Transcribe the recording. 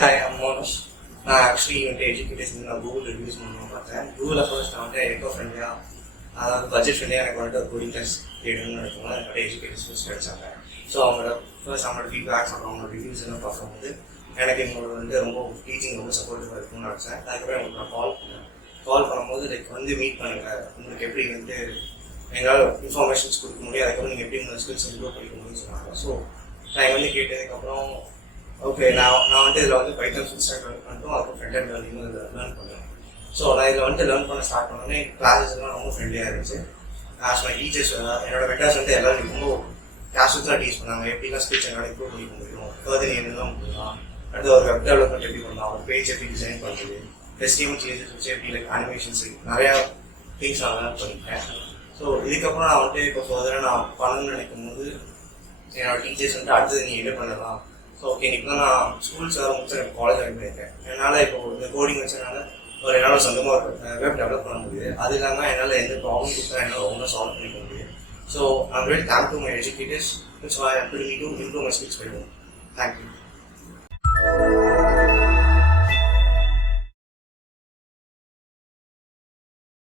Hi, I'm Monash. நான் actually வந்துட்டு education நான் கூகுள் ரிவ்யூஸ் பண்ணணும்னு பார்த்தேன். கூகுளில் ஃபர்ஸ்ட் நான் வந்துட்டு எக்கோ ஃப்ரெண்ட்லியாக, அதாவது பட்ஜெட் ஃப்ரெண்ட்லியாக எனக்கு வந்துட்டு ஒரு கோடிங் கிளாஸ் தேடணும்னு நினைக்கும் என்னோட எஜுகேஷன் கிடைச்சாங்க. ஸோ அவங்களோட ஃபீட்பேக்ஸ் அப்புறம் அவங்களோட ரிவ்யூஸ் எல்லாம் பார்க்கும்போது எனக்கு இவங்களோட வந்து ரொம்ப டீச்சிங் ரொம்ப சப்போர்ட்டிவாக இருக்கும்னு நினச்சேன். அதுக்கப்புறம் எனக்கு நான் கால் பண்ணும்போது மீட் பண்ணுங்கள், உங்களுக்கு எப்படி வந்து எங்களால் இன்ஃபர்மேஷன்ஸ் கொடுக்க முடியும், அதுக்கப்புறம் நீங்கள் எப்படி உங்கள் ஸ்கில்ஸ் இம்ப்ரூவ் பண்ணிக்க முடியும்னு சொன்னாங்க. ஸோ நான் வந்து கேட்டதுக்கப்புறம் ஓகே நான் வந்து இதில் வந்து பைத்தன் ஃபுல் ஸ்டாக் லேர்ன் பண்ணிட்டோம், அதுக்கு ஃப்ரண்ட் அண்ட் லேர்னிங் இதில் லேர்ன் பண்ணுவேன். ஸோ நான் இதில் வந்து லேர்ன் பண்ண ஸ்டார்ட் பண்ணோன்னே கிளாஸஸ் எல்லாம் ரொம்ப ஃப்ரெண்ட்லியாக இருந்துச்சு. ஆஸ் மை டீச்சர்ஸ், என்னோட மென்டார்ஸ் வந்து எல்லாரும் ரொம்ப கேஷுவலாக டீச் பண்ணாங்க. எப்படிலாம் ஸ்பீச் என்னால் இம்ப்ரூவ் பண்ணிக்க முடியும், ஃபர்தர் என்னெல்லாம் பண்ணலாம், அடுத்து ஒரு வெப் டெவலப்மெண்ட் எப்படி பண்ணலாம், ஒரு பேஜ் எப்படி டிசைன் பண்ணுறது, HTML சேஞ்சஸ் வச்சு எப்படி அனிமேஷன்ஸ் நிறையா திங்ஸ் நான் லேர்ன் பண்ணிட்டேன். ஸோ இதுக்கப்புறம் நான் வந்துட்டு இப்போ ஃபர்தராக நான் பண்ணணும்னு நினைக்கும் போது என்னோட டீச்சர்ஸ் வந்துட்டு அடுத்தது நீ என்ன பண்ணலாம். ஸோ ஓகே இப்போ நான் ஸ்கூல்ஸ் வேறு முடிச்சு எனக்கு காலேஜ் ஜாயின் பண்ணியிருக்கேன். என்னால் இப்போ இந்த கோடிங் வச்சனால ஒரு என்னால் சொந்தமாக ஒரு வெப் டெவலப் பண்ண முடியுது. அது இல்லாமல் என்னால் எந்த ப்ராப்ளம் கொடுத்தா என்னால் ஒன்றும் சால்வ் பண்ணிக்க முடியும். So I'm very thank to my educators which I am to improve my skills. Thank you.